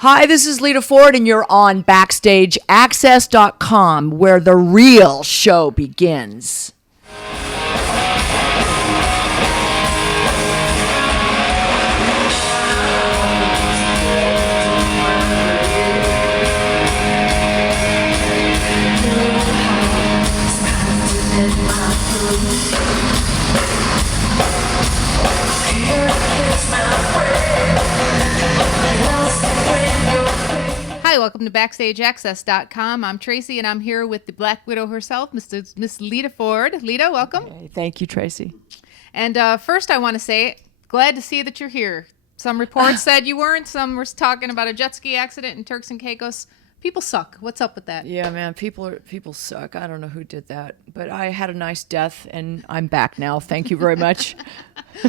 Hi, this is Lita Ford, and you're on BackstageAxxess.com, where the real show begins. Hi, welcome to BackstageAxxess.com. I'm Tracy, and I'm here with the Black Widow herself, Miss Lita Ford. Lita, welcome. Okay, thank you, Tracy. And first, I want to say, glad to see that you're here. Some reports said you weren't. Some were talking about a jet ski accident in Turks and Caicos. People suck. What's up with that? Yeah, man, people suck. I don't know who did that, but I had a nice death, and I'm back now. Thank you very much.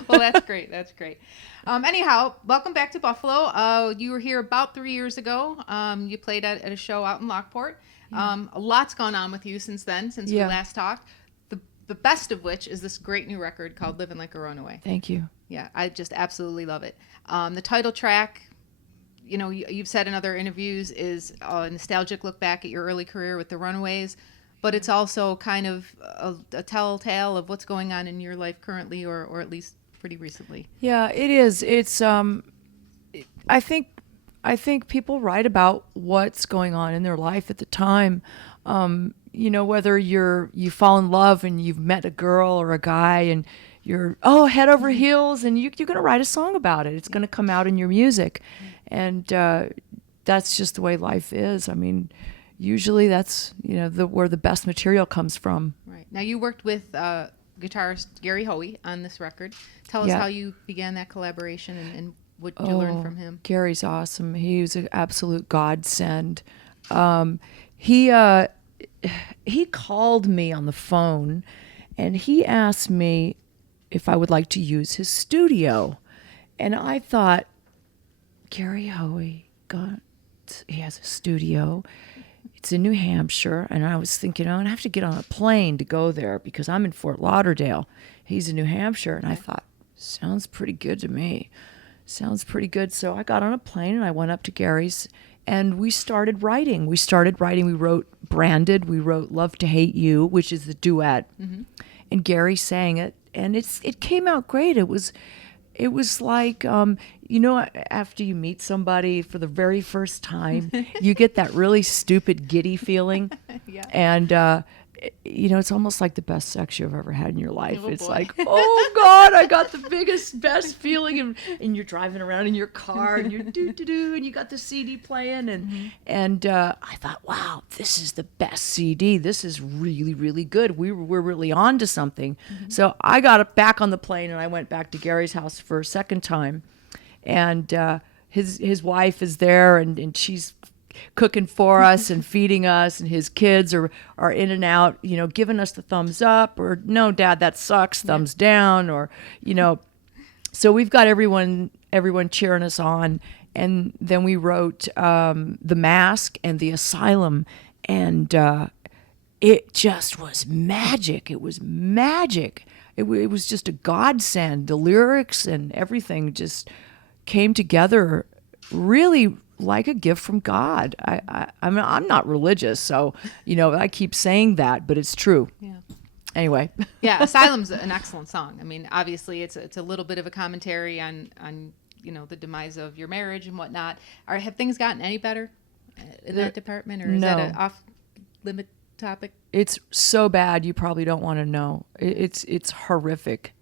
Well, that's great. That's great. Anyhow, welcome back to Buffalo. You were here about 3 years ago. You played at a show out in Lockport. A lot's gone on with you since then, since we last talked. The best of which is this great new record called Living Like a Runaway. Thank you. Yeah, I just absolutely love it. The title track, you know, you've said in other interviews, is a nostalgic look back at your early career with the Runaways, but it's also kind of a telltale of what's going on in your life currently, or at least pretty recently. Yeah, it is. It's I think people write about what's going on in their life at the time. You know, whether you fall in love and you've met a girl or a guy and you're head over heels, and you're going to write a song about it. It's going to come out in your music, and that's just the way life is. I mean, usually that's where the best material comes from. Right. Now you worked with guitarist Gary Hoey on this record. Tell us how you began that collaboration and what you learned from him. Gary's awesome. He was an absolute godsend. He called me on the phone, and he asked me if I would like to use his studio. And I thought, Gary Hoey, God, he has a studio. It's in New Hampshire. And I was thinking, I'm going to have to get on a plane to go there because I'm in Fort Lauderdale. He's in New Hampshire. And I thought, sounds pretty good to me. Sounds pretty good. So I got on a plane and I went up to Gary's, and we started writing. We wrote Branded. We wrote Love to Hate You, which is the duet. Mm-hmm. And Gary sang it. And it came out great. It was like, after you meet somebody for the very first time, you get that really stupid, giddy feeling. Yeah. And, it's almost like the best sex you've ever had in your life. Oh, it's boy. like, oh, God, I got the best feeling. And you're driving around in your car, and you're do-do-do, and you got the CD playing. And I thought, wow, this is the best CD. This is really, really good. We're really on to something. Mm-hmm. So I got back on the plane, and I went back to Gary's house for a second time. And his wife is there, and she's cooking for us and feeding us, and his kids are in and out, giving us the thumbs up, or no, Dad, that sucks, thumbs down, or so we've got everyone cheering us on. And then we wrote The Mask and The Asylum, and it just was magic. It was magic. It was just a godsend. The lyrics and everything just came together really like a gift from God. I mean, I'm not religious, so I keep saying that, but it's true. Yeah. Anyway. Yeah, Asylum's an excellent song. I mean, obviously, it's a little bit of a commentary on the demise of your marriage and whatnot. Have things gotten any better in that department, or is that an off-limit topic? It's so bad you probably don't want to know. It's horrific.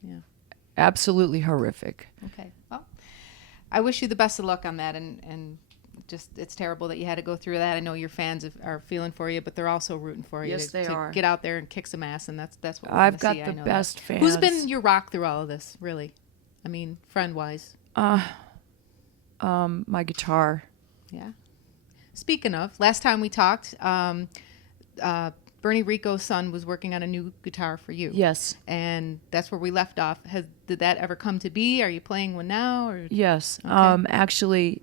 Yeah. Absolutely horrific. Okay. Well, I wish you the best of luck on that, and just it's terrible that you had to go through that. I know your fans are feeling for you, but they're also rooting for you. Yes, they are. Get out there and kick some ass, and that's what we're I've gonna got see. the best fans. Who's been your rock through all of this, really? I mean, friend-wise. My guitar. Yeah. Speaking of, last time we talked, Bernie Rico's son was working on a new guitar for you. Yes. And that's where we left off. Did that ever come to be? Are you playing one now? Or? Yes. Okay. Actually,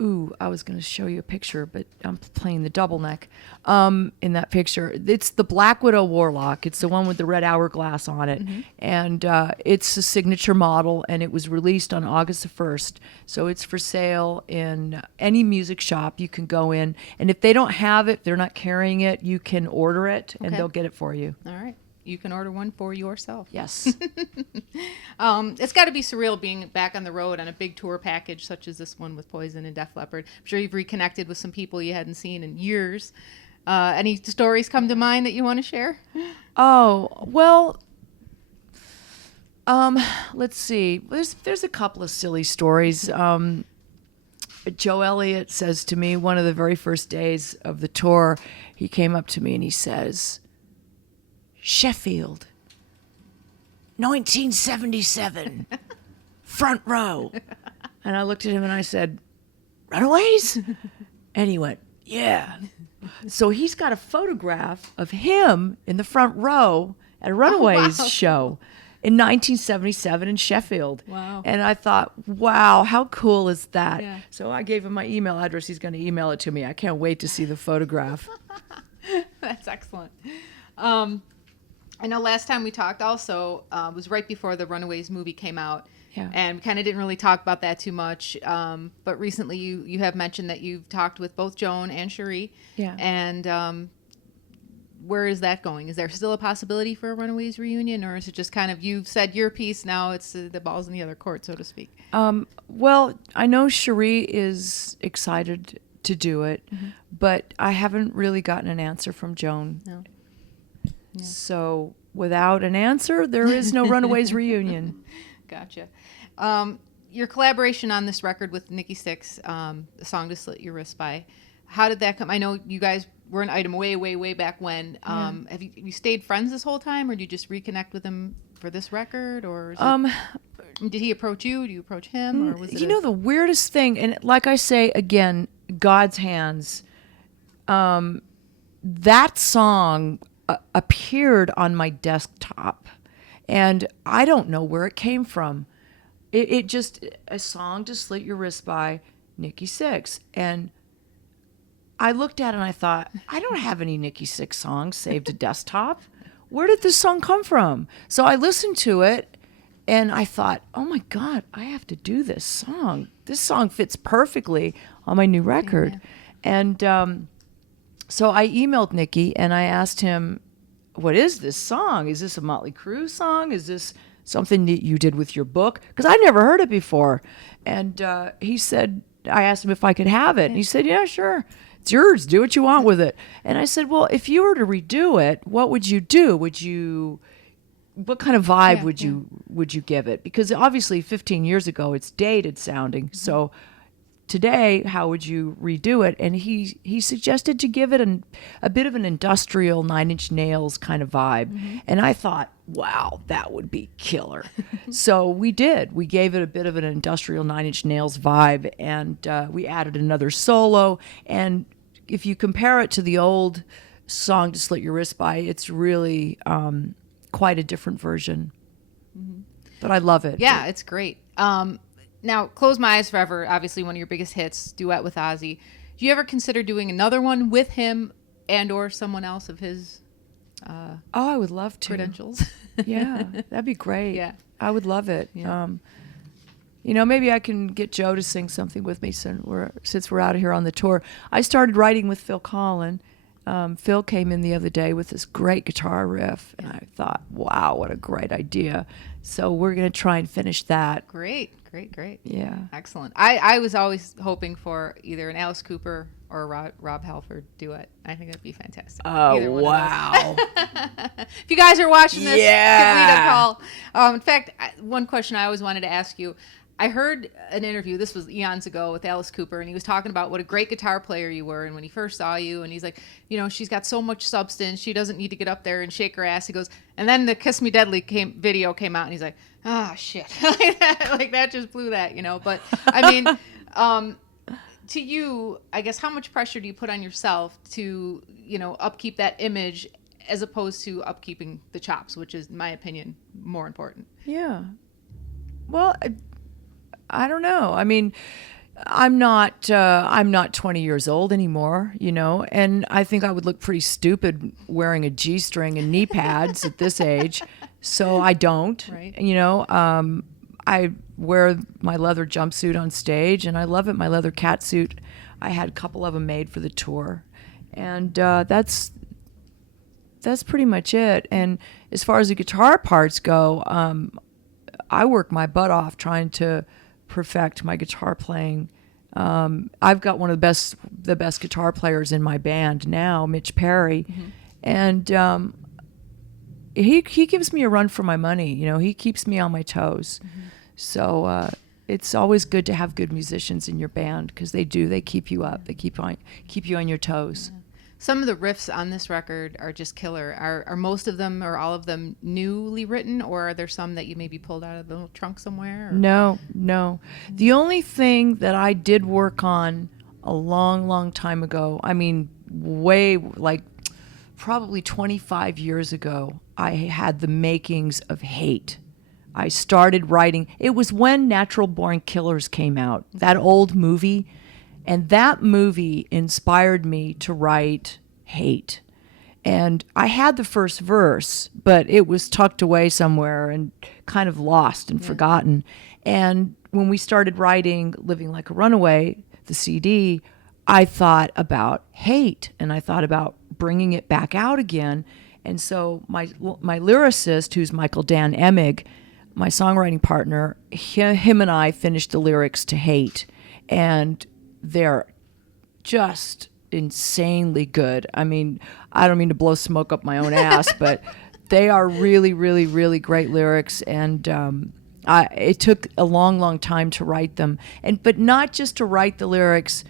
Ooh, I was going to show you a picture, but I'm playing the double neck in that picture. It's the Black Widow Warlock. It's the one with the red hourglass on it. And it's a signature model, and it was released on August the 1st. So it's for sale in any music shop you can go in. And if they don't have it, they're not carrying it, you can order it, and they'll get it for you. All right. You can order one for yourself. Yes. It's got to be surreal being back on the road on a big tour package such as this one with Poison and Def Leppard. I'm sure you've reconnected with some people you hadn't seen in years. Any stories come to mind that you want to share? Oh, well, let's see. There's a couple of silly stories. Joe Elliott says to me one of the very first days of the tour, he came up to me and he says, Sheffield, 1977, front row. And I looked at him and I said, Runaways? And he went, yeah. So he's got a photograph of him in the front row at a Runaways show in 1977 in Sheffield. Wow. And I thought, wow, how cool is that? Yeah. So I gave him my email address. He's going to email it to me. I can't wait to see the photograph. That's excellent. I know last time we talked also was right before the Runaways movie came out. Yeah. And we kind of didn't really talk about that too much. But recently you have mentioned that you've talked with both Joan and Cherie. Yeah. And where is that going? Is there still a possibility for a Runaways reunion? Or is it just kind of, you've said your piece, now it's the ball's in the other court, so to speak? Well, I know Cherie is excited to do it, but I haven't really gotten an answer from Joan. No. Yeah. So without an answer, there is no Runaways reunion. Gotcha. Your collaboration on this record with Nikki Sixx, the song "To Slit Your Wrist By," how did that come? I know you guys were an item way back when. Have you stayed friends this whole time, or did you just reconnect with him for this record, or is did he approach you? Did you approach him, or was it? The weirdest thing, and like I say again, God's hands. That song appeared on my desktop, and I don't know where it came from. It just, a song to slit your wrist by Nikki Sixx, and I looked at it and I thought, I don't have any Nikki Sixx songs saved to desktop. Where did this song come from? So I listened to it and I thought, oh my God, I have to do this song. This song fits perfectly on my new record. And so I emailed Nikki and I asked him, what is this song? Is this a Motley Crue song? Is this something that you did with your book? Because I never heard it before. And he said, I asked him if I could have it. And he said, yeah, sure. It's yours. Do what you want with it. And I said, well, if you were to redo it, what would you do? What kind of vibe would you give it? Because obviously 15 years ago, it's dated sounding. So today, how would you redo it? And he suggested to give it a bit of an industrial Nine Inch Nails kind of vibe. And I thought, wow, that would be killer. So we did. We gave it a bit of an industrial Nine Inch Nails vibe, and we added another solo. And if you compare it to the old song to slit your wrist by, it's really quite a different version. But I love it. Yeah, it's great. Now, Close My Eyes Forever, obviously one of your biggest hits, duet with Ozzy. Do you ever consider doing another one with him and or someone else of his I would love to. credentials? Yeah, that'd be great. Yeah. I would love it. Yeah. Maybe I can get Joe to sing something with me since we're out here on the tour. I started writing with Phil Collin. Phil came in the other day with this great guitar riff, and I thought, wow, what a great idea. So we're going to try and finish that. Great. Yeah. Excellent. I was always hoping for either an Alice Cooper or a Rob Halford duet. I think that'd be fantastic. Oh, wow. If you guys are watching this, Yeah. give Lita a call. In fact, one question I always wanted to ask you, I heard an interview, this was eons ago, with Alice Cooper, and he was talking about what a great guitar player you were, and when he first saw you, and he's like, she's got so much substance, she doesn't need to get up there and shake her ass. He goes, and then the Kiss Me Deadly video came out, and he's like, ah, shit. like that just blew that, But, I mean, to you, I guess, how much pressure do you put on yourself to, upkeep that image as opposed to upkeeping the chops, which is, in my opinion, more important? Yeah. Well, I don't know. I mean, I'm not 20 years old anymore, you know, and I think I would look pretty stupid wearing a G-string and knee pads at this age. So I don't, Right. you know, I wear my leather jumpsuit on stage and I love it. My leather cat suit. I had a couple of them made for the tour, and that's pretty much it. And as far as the guitar parts go, I work my butt off trying to perfect my guitar playing. I've got one of the best guitar players in my band now, Mitch Perry, and he gives me a run for my money. You know, he keeps me on my toes. So it's always good to have good musicians in your band because they keep you up. They keep you on your toes. Some of the riffs on this record are just killer. Are most of them or all of them newly written, or are there some that you maybe pulled out of the little trunk somewhere? Or? No. The only thing that I did work on a long time ago, I mean, way like probably 25 years ago, I had the makings of Hate. I started writing. It was when Natural Born Killers came out, that old movie. And that movie inspired me to write Hate. And I had the first verse, but it was tucked away somewhere and kind of lost and forgotten. And when we started writing Living Like a Runaway, the CD, I thought about Hate and I thought about bringing it back out again. And so my lyricist, who's Michael Dan Emig, my songwriting partner, him and I finished the lyrics to Hate. And they're just insanely good. I mean, I don't mean to blow smoke up my own ass, but they are really, really, really great lyrics. And it took a long time to write them. But not just to write the lyrics,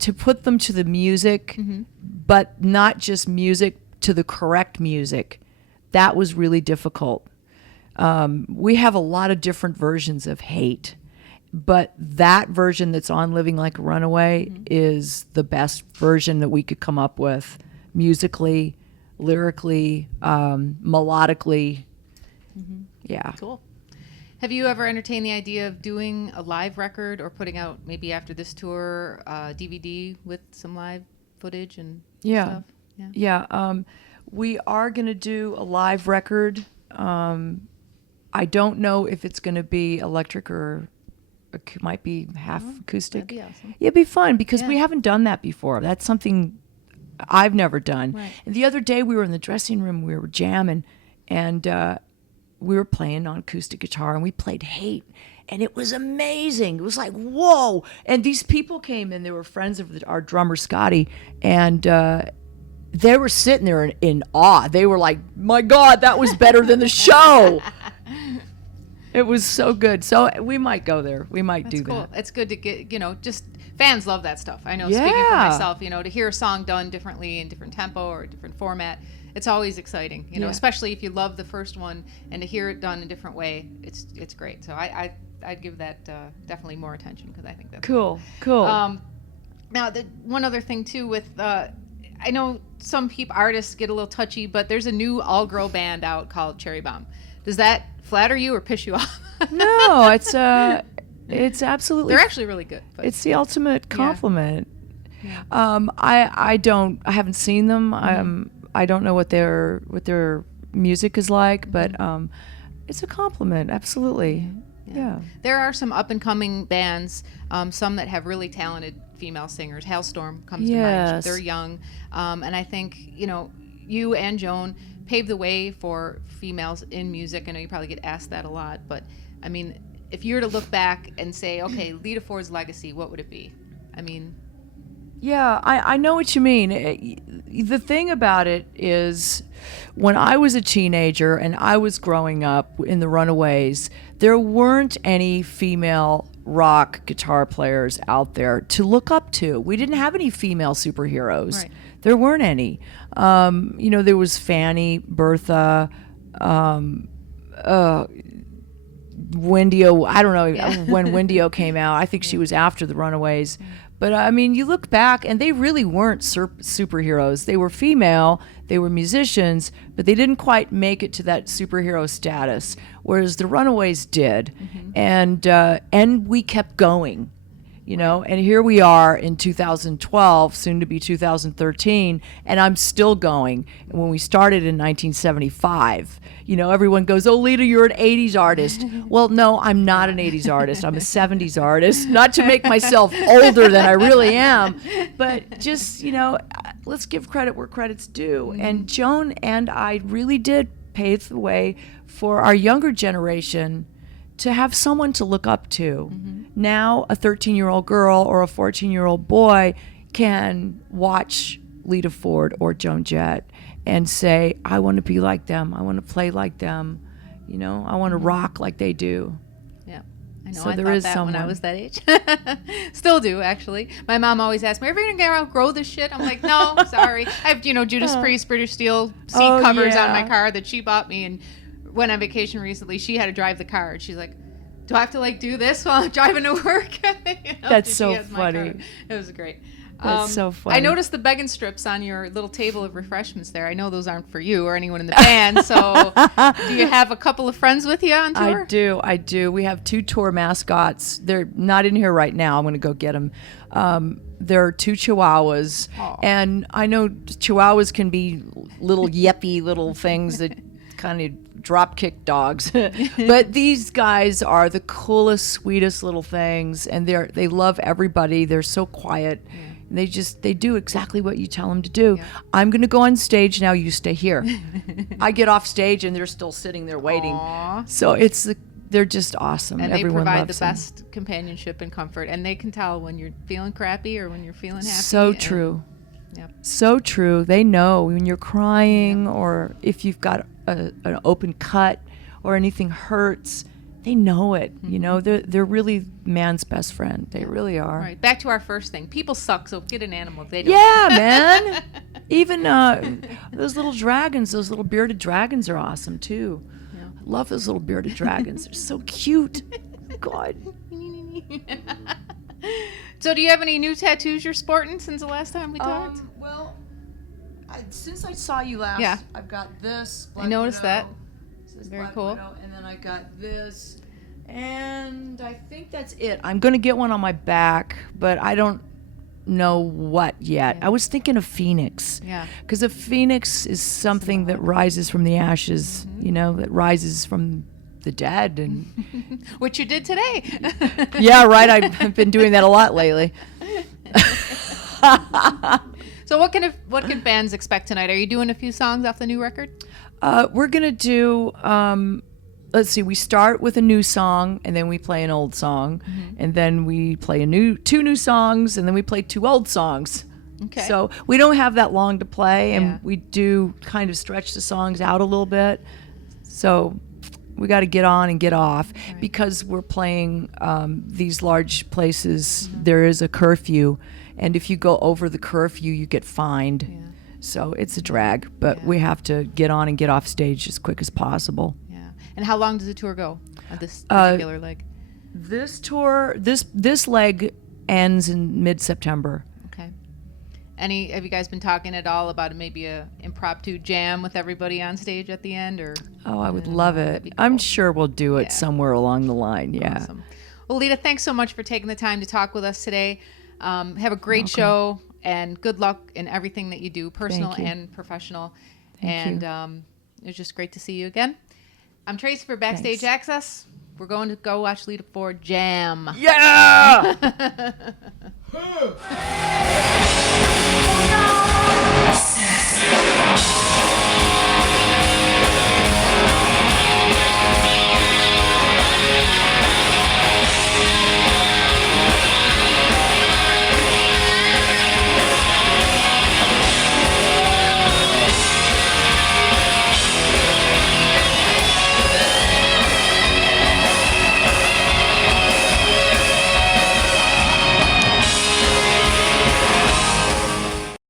to put them to the music, but not just music, to the correct music. That was really difficult. We have a lot of different versions of Hate. But that version that's on Living Like a Runaway is the best version that we could come up with musically, lyrically, melodically. Yeah. Cool. Have you ever entertained the idea of doing a live record or putting out maybe after this tour DVD with some live footage and stuff? Yeah. We are going to do a live record. I don't know if it's going to be electric or it might be half acoustic. That'd be awesome. It'd be fun because we haven't done that before. That's something I've never done. Right. And the other day we were in the dressing room, we were jamming, and we were playing on acoustic guitar, and we played Hate, and it was amazing. It was like, whoa! And these people came in. They were friends of our drummer Scotty, and they were sitting there in awe. They were like, my God, that was better than the show. It was so good. So we might go there. We might do cool. that. It's good to get, just fans love that stuff. I know, speaking for myself, to hear a song done differently in different tempo or a different format, it's always exciting, especially if you love the first one and to hear it done a different way, it's great. So I'd give that definitely more attention because I think that's cool. Now, one other thing too with, I know some artists get a little touchy, but there's a new all-girl band out called Cherry Bomb. Does that flatter you or piss you off? No, it's absolutely. They're actually really good. But. It's the ultimate compliment. Yeah. I haven't seen them. I don't know what their music is like, but it's a compliment. Absolutely. Yeah. There are some up and coming bands, some that have really talented female singers. Hailstorm comes to mind. They're young, and I think you and Joan paved the way for females in music. I know you probably get asked that a lot, but I mean, if you were to look back and say, okay, Lita Ford's legacy, what would it be? I mean, yeah, I know what you mean. The thing about it is, when I was a teenager and I was growing up in the Runaways, there weren't any female rock guitar players out there to look up to. We didn't have any female superheroes. Right. There weren't any. There was Fanny, Bertha, Wendy-O. I don't know when Wendy-O came out. I think she was after the Runaways. But I mean, you look back, and they really weren't superheroes. They were female, they were musicians, but they didn't quite make it to that superhero status, whereas the Runaways did. And we kept going. you know, and here we are in 2012, soon to be 2013, and I'm still going. And when we started in 1975, you know, everyone goes, "Oh, Lita, you're an 80s artist." Well, no, I'm not an 80s artist. I'm a 70s artist. Not to make myself older than I really am, but just, you know, let's give credit where credit's due. And Joan and I really did pave the way for our younger generation to have someone to look up to. Now a 13-year-old girl or a 14-year-old boy can watch Lita Ford or Joan Jett and say, I want to be like them. I want to play like them. You know, I want to rock like they do. Yeah. I know. So I there thought is that someone. when I was that age. Still do, actually. My mom always asked me, "Are you going to outgrow this shit?" I'm like, no, sorry. I have, you know, Judas Priest, British Steel seat covers on my car that she bought me. And went on vacation recently. She had to drive the car. And she's like, do I have to like do this while I'm driving to work? You know, That's she so has my car. funny. It was great. That's so funny. I noticed the begging strips on your little table of refreshments there. I know those aren't for you or anyone in the band. So do you have a couple of friends with you on tour? I do. We have 2 tour mascots. They're not in here right now. I'm going to go get them. There are 2 Chihuahuas. Aw. And I know Chihuahuas can be little yippy little things that kind of drop kick dogs. But these guys are the coolest, sweetest little things. And they love everybody. They're so quiet. Yeah. They do exactly what you tell them to do. Yeah. I'm going to go on stage now. You stay here. I get off stage and they're still sitting there waiting. Aww. So they're just awesome. And Everyone they provide loves the them. best companionship and comfort. And they can tell when you're feeling crappy or when you're feeling happy. So true. Yep. So true. They know when you're crying or if you've got an open cut or anything hurts. They know it. You know, they're really man's best friend. They really are. Right. Back to our first thing. People suck, so get an animal. They don't. Yeah, man. Even those little dragons, those little bearded dragons are awesome too. Yeah. I love those little bearded dragons. They're so cute. God. So do you have any new tattoos you're sporting since the last time we talked? Well, since I saw you last, yeah. I've got this. I noticed that. Very Black cool. Widow, and then I got this, and I think that's it. I'm going to get one on my back, but I don't know what yet. Yeah. I was thinking of Phoenix. Yeah. Because a Phoenix is something that rises from the ashes, you know, that rises from the dead. And which you did today. Yeah, right. I've been doing that a lot lately. So what can fans expect tonight? Are you doing a few songs off the new record? We're going to do, let's see, we start with a new song, and then we play an old song, and then we play 2 new songs, and then we play 2 old songs. Okay. So we don't have that long to play, and we do kind of stretch the songs out a little bit. So we got to get on and get off. Right. Because we're playing these large places, there is a curfew, and if you go over the curfew, you get fined. Yeah. So it's a drag, but we have to get on and get off stage as quick as possible. Yeah. And how long does the tour go on this particular leg? This tour, this leg ends in mid-September. Okay. Have you guys been talking at all about maybe a impromptu jam with everybody on stage at the end? Or oh, I would love it. Cool. I'm sure we'll do it somewhere along the line. Yeah. Awesome. Well, Lita, thanks so much for taking the time to talk with us today. Have a great show. And good luck in everything that you do, personal and professional. Thank you. It was just great to see you again. I'm Tracy for Backstage Access. We're going to go watch Lita Ford jam. Yeah!